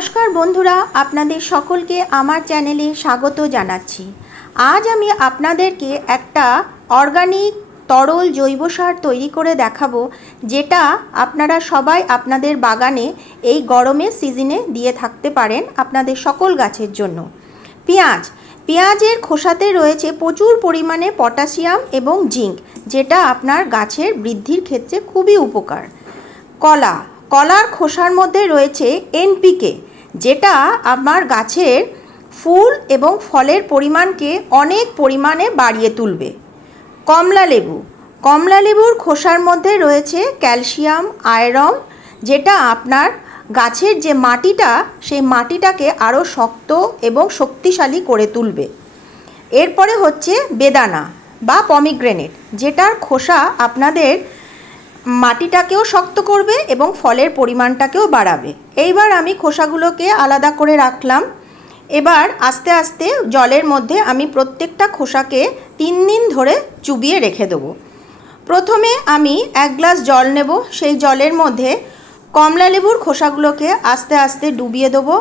নমস্কার বন্ধুরা, আপনাদের সকলকে আমার চ্যানেলে স্বাগত জানাচ্ছি। আজ আমি আপনাদেরকে একটা অর্গানিক তরল জৈব সার তৈরি করে দেখাবো, যেটা আপনারা সবাই আপনাদের বাগানে এই গরমের সিজনে দিয়ে থাকতে পারেন আপনাদের সকল গাছের জন্য। পেঁয়াজের খোসাতে রয়েছে প্রচুর পরিমাণে পটাশিয়াম এবং জিঙ্ক, যেটা আপনার গাছের বৃদ্ধির ক্ষেত্রে খুবই উপকার। কলার খোসার মধ্যে রয়েছে এনপিকে, যেটা আমার গাছের ফুল এবং ফলের পরিমাণকে অনেক পরিমাণে বাড়িয়ে তুলবে। কমলা লেবুর খোসার মধ্যে রয়েছে ক্যালসিয়াম, আয়রন, যেটা আপনার গাছের যে মাটিটা সেই মাটিটাকে আরও শক্ত এবং শক্তিশালী করে তুলবে। এরপরে হচ্ছে বেদানা বা পমিগ্রেনেট, যেটার খোসা আপনাদের মাটিটাকেও শক্ত করবে এবং ফলের পরিমাণটাকেও বাড়াবে। এইবার আমি খোসাগুলোকে আলাদা করে রাখলাম। এবার আস্তে আস্তে জলের মধ্যে আমি প্রত্যেকটা খোসাকে 3 দিন ধরে চুবিয়ে রেখে দেবো। প্রথমে আমি 1 গ্লাস জল নেব, সেই জলের মধ্যে কমলা লেবুর খোসাগুলোকে আস্তে আস্তে ডুবিয়ে দেবো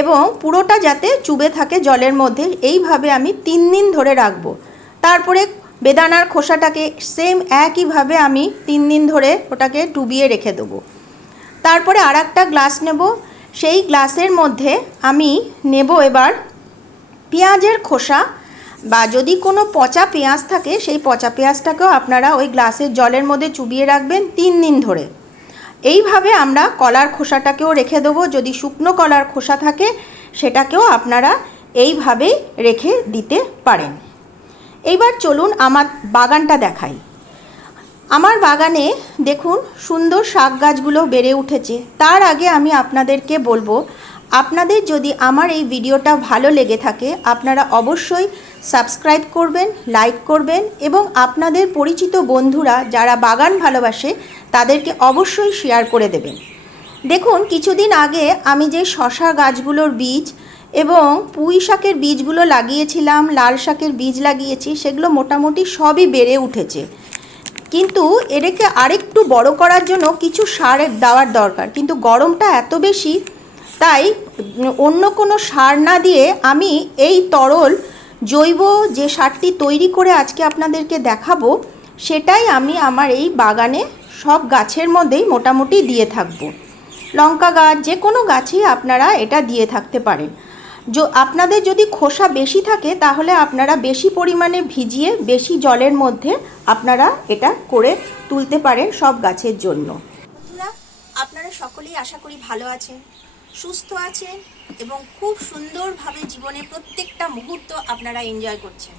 এবং পুরোটা যাতে চুবে থাকে জলের মধ্যে, এইভাবে আমি 3 দিন ধরে রাখবো। তারপরে বেদানার খোসাটাকে সেম একইভাবে আমি 3 দিন ধরে ওটাকে ডুবিয়ে রেখে দেবো। তারপরে আর একটা গ্লাস নেব, সেই গ্লাসের মধ্যে আমি নেব এবার পেঁয়াজের খোসা, বা যদি কোনো পচা পেঁয়াজ থাকে সেই পচা পেঁয়াজটাকেও আপনারা ওই গ্লাসের জলের মধ্যে চুবিয়ে রাখবেন 3 দিন ধরে। এইভাবে আমরা কলার খোসাটাকেও রেখে দেবো, যদি শুকনো কলার খোসা থাকে সেটাকেও আপনারা এইভাবেই রেখে দিতে পারেন। এইবার চলুন আমার বাগানটা দেখাই। আমার বাগানে দেখুন সুন্দর শাক গাছগুলো বেড়ে উঠেছে। তার আগে আমি আপনাদেরকে বলবো, আপনাদের যদি আমার এই ভিডিওটা ভালো লেগে থাকে আপনারা অবশ্যই সাবস্ক্রাইব করবেন, লাইক করবেন এবং আপনাদের পরিচিত বন্ধুরা যারা বাগান ভালোবাসে তাদেরকে অবশ্যই শেয়ার করে দেবেন। দেখুন কিছুদিন আগে আমি যে শশা গাছগুলোর বীজ এবং পুঁই শাকের বীজগুলো লাগিয়েছিলাম, লাল শাকের বীজ লাগিয়েছি, সেগুলো মোটামুটি সবই বেড়ে উঠেছে। কিন্তু এটাকে আরেকটু বড় করার জন্য কিছু সার দেওয়ার দরকার, কিন্তু গরমটা এত বেশি, তাই অন্য কোনো সার না দিয়ে আমি এই তরল জৈব যে সারটি তৈরি করে আজকে আপনাদেরকে দেখাবো, সেটাই আমি আমার এই বাগানে সব গাছের মধ্যেই মোটামুটি দিয়ে থাকবো। লঙ্কা গাছ, যে কোনো গাছেই আপনারা এটা দিয়ে থাকতে পারেন। আপনাদের যদি খোসা বেশি থাকে তাহলে আপনারা বেশি পরিমাণে ভিজিয়ে বেশি জলের মধ্যে আপনারা এটা করে তুলতে পারেন সব গাছের জন্য। বন্ধুরা, আপনারা সকলেই আশা করি ভালো আছেন, সুস্থ আছেন এবং খুব সুন্দরভাবে জীবনের প্রত্যেকটা মুহূর্ত আপনারা এনজয় করছেন।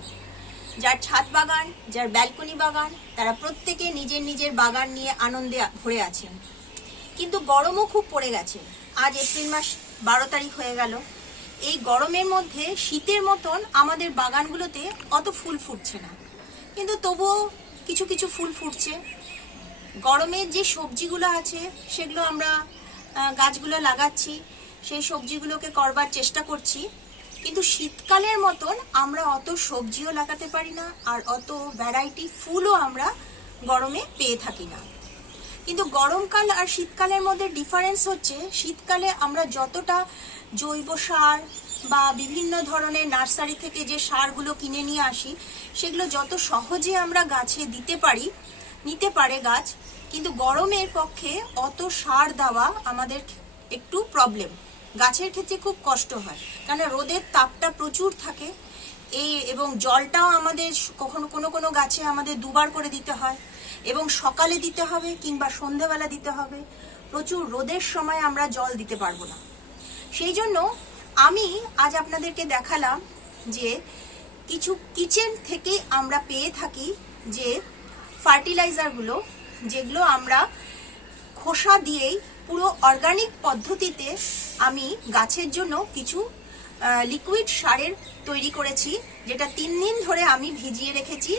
যার ছাদ বাগান, যার ব্যালকনি বাগান, তারা প্রত্যেকে নিজের নিজের বাগান নিয়ে আনন্দে ভরে আছেন। কিন্তু গরমও খুব পড়ে গেছে। আজ এপ্রিল মাস 12 তারিখ হয়ে গেল। এই গরমের মধ্যে শীতের মতন আমাদের বাগানগুলোতে অত ফুল ফুটছে না, কিন্তু তবুও কিছু কিছু ফুল ফুটছে। গরমের যে সবজিগুলো আছে সেগুলো আমরা গাছগুলো লাগাচ্ছি, সেই সবজিগুলোকে করবার চেষ্টা করছি, কিন্তু শীতকালের মতন আমরা অত সবজিও লাগাতে পারি না আর অত ভ্যারাইটি ফুলও আমরা গরমে পেয়ে থাকি না। কিন্তু গরমকাল আর শীতকালের মধ্যে ডিফারেন্স হচ্ছে, শীতকালে আমরা যতটা জৈব সার বা বিভিন্ন ধরনের নার্সারি থেকে যে সারগুলো কিনে নিয়ে আসি সেগুলো যত সহজে আমরা গাছে নিতে পারে গাছ, কিন্তু গরমের পক্ষে অত সার দেওয়া আমাদের একটু প্রবলেম, গাছের ক্ষেত্রে খুব কষ্ট হয়, কারণ রোদের তাপটা প্রচুর থাকে এবং জলটাও আমাদের কোনো গাছে আমাদের 2 বার করে দিতে হয় এবং সকালে দিতে হবে কিংবা সন্ধেবেলা দিতে হবে। প্রচুর রোদের সময় আমরা জল দিতে পারবো না। সেই জন্য আমি আজ আপনাদেরকে দেখালাম যে কিছু কিচেন থেকে আমরা পেয়ে থাকি যে ফার্টিলাইজারগুলো, যেগুলো আমরা খোসা দিয়েই পুরো অর্গানিক পদ্ধতিতে আমি গাছের জন্য কিছু লিকুইড সারের তৈরি করেছি, যেটা 3 দিন ধরে আমি ভিজিয়ে রেখেছি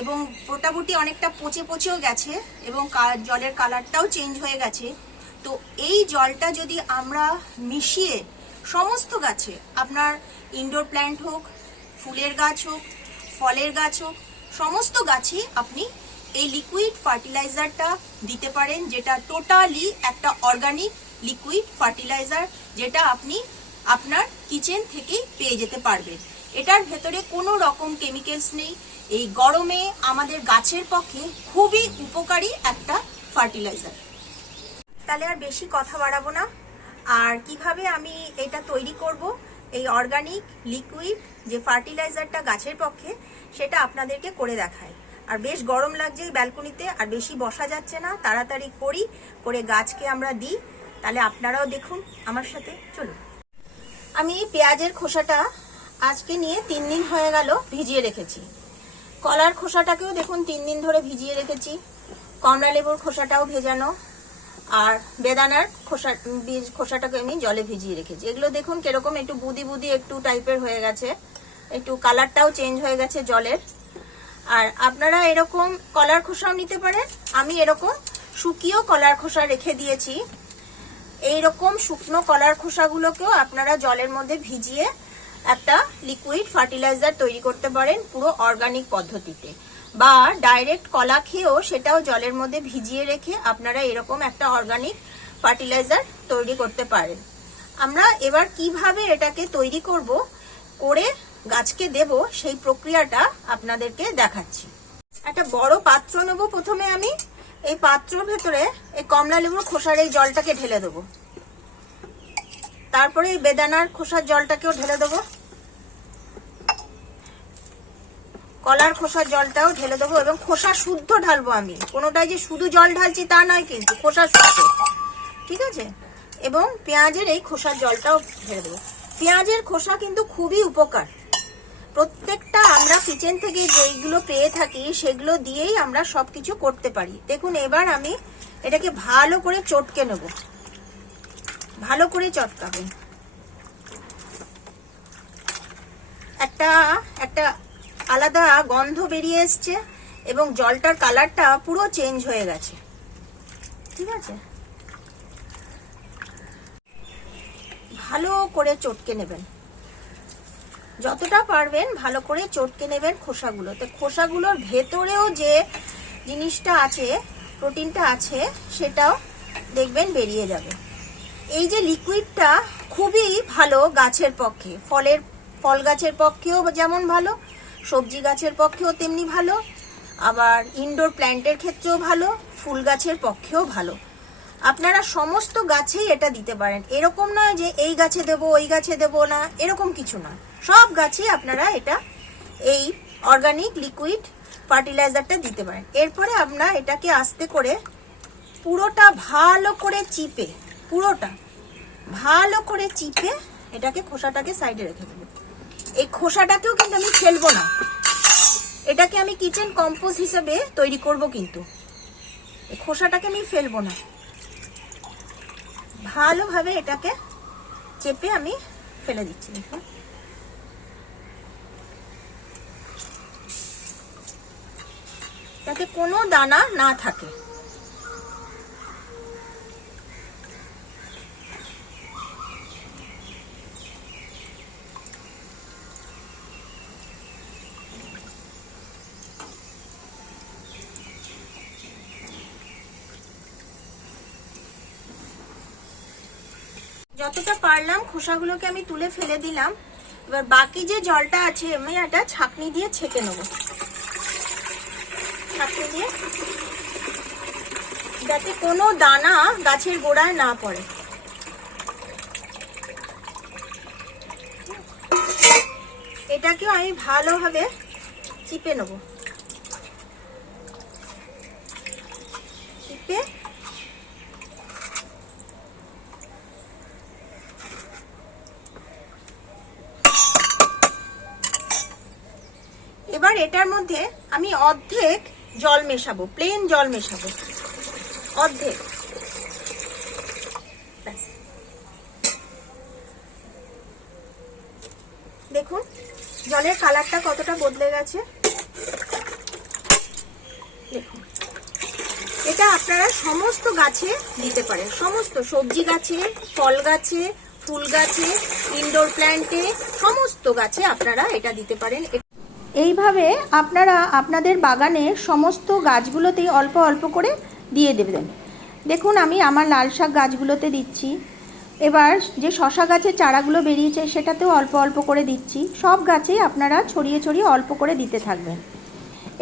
এবং মোটামুটি অনেকটা পচেও গেছে এবং জলের কালারটাও চেঞ্জ হয়ে গেছে। তো এই জলটা যদি আমরা মিশিয়ে সমস্ত গাছে, আপনার ইনডোর প্ল্যান্ট হোক, ফুলের গাছ হোক, ফলের গাছ হোক, সমস্ত গাছে আপনি এই লিকুইড ফার্টিলাইজারটা দিতে পারেন, যেটা টোটালি একটা অর্গানিক লিকুইড ফার্টিলাইজার, যেটা আপনি আপনার কিচেন থেকেই পেয়ে যেতে পারবেন। এটার ভেতরে কোনো রকম কেমিক্যালস নেই। এই গরমে আমাদের গাছের পক্ষে খুবই উপকারী একটা ফার্টিলাইজার। তাহলে আর বেশি কথা বাড়াবো না, আর কিভাবে আমি এটা তৈরি করব, এই অর্গানিক লিকুইড যে ফার্টিলাইজারটা গাছের পক্ষে, সেটা আপনাদেরকে করে দেখায়। আর বেশ গরম লাগছে এই ব্যালকনিতে, আর বেশি বসা যাচ্ছে না, তাড়াতাড়ি করে গাছকে আমরা দিই। তাহলে আপনারাও দেখুন আমার সাথে, চলুন। আমি পেঁয়াজের খোসাটা আজকে নিয়ে 3 দিন হয়ে গেল ভিজিয়ে রেখেছি। কলার খোসাটাকেও দেখুন 3 দিন ধরে ভিজিয়ে রেখেছি। কমলা লেবুর খোসাটাও ভেজানো, আর বেদানার খোসাটাকে আমি জলে ভিজিয়ে রেখেছি। এগুলো দেখুন কিরকম একটু বুদি বুদি একটু টাইপের হয়ে গেছে, একটু কালারটাও চেঞ্জ হয়ে গেছে জলের। আর আপনারা এরকম কলার খোসাও নিতে পারেন। আমি এরকম শুকিয়েও কলার খোসা রেখে দিয়েছি। এইরকম শুকনো কলার খোসাগুলোকেও আপনারা জলের মধ্যে ভিজিয়ে একটা লিকুইড ফার্টিলাইজার তৈরি করতে পারেন পুরো অর্গানিক পদ্ধতিতে, বা ডাইরেক্ট কলা খেয়েও সেটাও জলের মধ্যে ভিজিয়ে রেখে আপনারা এরকম একটা অর্গানিক ফার্টিলাইজার তৈরি করতে পারেন। আমরা এবার কিভাবে এটাকে তৈরি করে গাছকে দেব সেই প্রক্রিয়াটা আপনাদেরকে দেখাচ্ছি। একটা বড় পাত্র নেব। প্রথমে আমি এই পাত্রের ভেতরে এই কমলা লেবুর খোসার এই জলটাকে ঢেলে দেবো, তারপরে এই বেদানার খোসার জলটাকেও ঢেলে দেবো, কলার খোসার জলটাও ঢেলে দেবো, এবং খোসা শুদ্ধ ঢালবো। আমি কোনোটাই যে শুধু জল ঢালছি তা নয়, কিন্তু খোসা শুদ্ধ, ঠিক আছে। এবং পেঁয়াজের এই খোসার জলটাও ঢেলে দেবো। পেঁয়াজের খোসা কিন্তু খুবই উপকার। প্রত্যেকটা আমরা কিচেন থেকে যেইগুলো পেয়ে থাকি সেগুলো দিয়েই আমরা সবকিছু করতে পারি। দেখুন এবার আমি এটাকে ভালো করে চটকে নেব, ভালো করে চটকাবেন। একটা আলাদা গন্ধ বেরিয়ে এসছে এবং জলটার কালারটা পুরো চেঞ্জ হয়ে গেছে, ঠিক আছে। ভালো করে চটকে নেবেন, যতটা পারবেন ভালো করে চটকে নেবেন খোসাগুলো। তো খোসাগুলোর ভেতরেও যে জিনিসটা আছে, প্রোটিনটা আছে, সেটাও দেখবেন বেরিয়ে যাবে। এই যে লিকুইডটা খুবই ভালো গাছের পক্ষে, ফল গাছের পক্ষেও যেমন ভালো, সবজি গাছের পক্ষেও তেমনি ভালো, আবার ইনডোর প্ল্যান্টের ক্ষেত্রেও ভালো, ফুল গাছের পক্ষেও ভালো। আপনারা সমস্ত গাছেই এটা দিতে পারেন। এরকম নয় যে এই গাছে দেবো ওই গাছে দেবো না, এরকম কিছু না। সব গাছেই আপনারা এই অর্গানিক লিকুইড ফার্টিলাইজারটা দিতে পারেন। এরপরে আমরা এটাকে আস্তে করে পুরোটা ভালো করে চিপে এটাকে খোসাটাকে সাইডে রেখে দেবো। এই খোসাটাকেও কিন্তু আমি ফেলবো না, এটাকে আমি কিচেন কম্পোস্ট হিসেবে তৈরি করব, কিন্তু এই খোসাটাকে আমি ফেলবো না। ভালোভাবে এটাকে চেপে আমি ফেলে দিচ্ছি, দেখুন। যাতে কোনো দানা না থাকে। যতটা পারলাম খোসাগুলোকে আমি তুলে ফেলে দিলাম। এবার বাকি যে জলটা আছে আমি এটা ছাঁকনি দিয়ে ছেঁকে নেব, ছাঁকনি দিয়ে, যাতে কোনো দানা গাছের গোড়ায় না পড়ে। এটাকেও আমি ভালোভাবে চিপে নেব, চিপে এবার এটার মধ্যে আমি অর্ধেক জল মেশাবো, প্লেন জল মেশাবো, অর্ধেক। দেখুন জলের কালারটা কতটা বদলে গেছে, দেখুন। এটা আপনারা সমস্ত গাছে দিতে পারেন, সমস্ত সবজি গাছে, ফল গাছে, ফুল গাছে, ইনডোর প্ল্যান্টে, সমস্ত গাছে আপনারা এটা দিতে পারেন। এইভাবে আপনারা আপনাদের বাগানের সমস্ত গাছগুলোতেই অল্প অল্প করে দিয়ে দেবেন। দেখুন আমি আমার লাল শাক গাছগুলোতে দিচ্ছি। এবার যে শশা গাছের চারাগুলো বেরিয়েছে সেটাতেও অল্প অল্প করে দিচ্ছি। সব গাছেই আপনারা ছড়িয়ে ছড়িয়ে অল্প করে দিতে থাকবেন।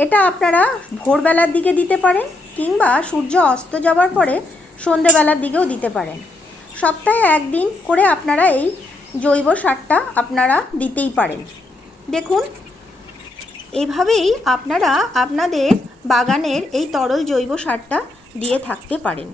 এটা আপনারা ভোরবেলার দিকে দিতে পারেন কিংবা সূর্য অস্ত যাওয়ার পরে সন্ধেবেলার দিকেও দিতে পারেন। সপ্তাহে একদিন করে আপনারা এই জৈব সারটা আপনারা দিতেই পারেন। দেখুন এভাবেই আপনারা আপনাদের বাগানের এই তরল জৈব সারটা দিয়ে থাকতে পারেন।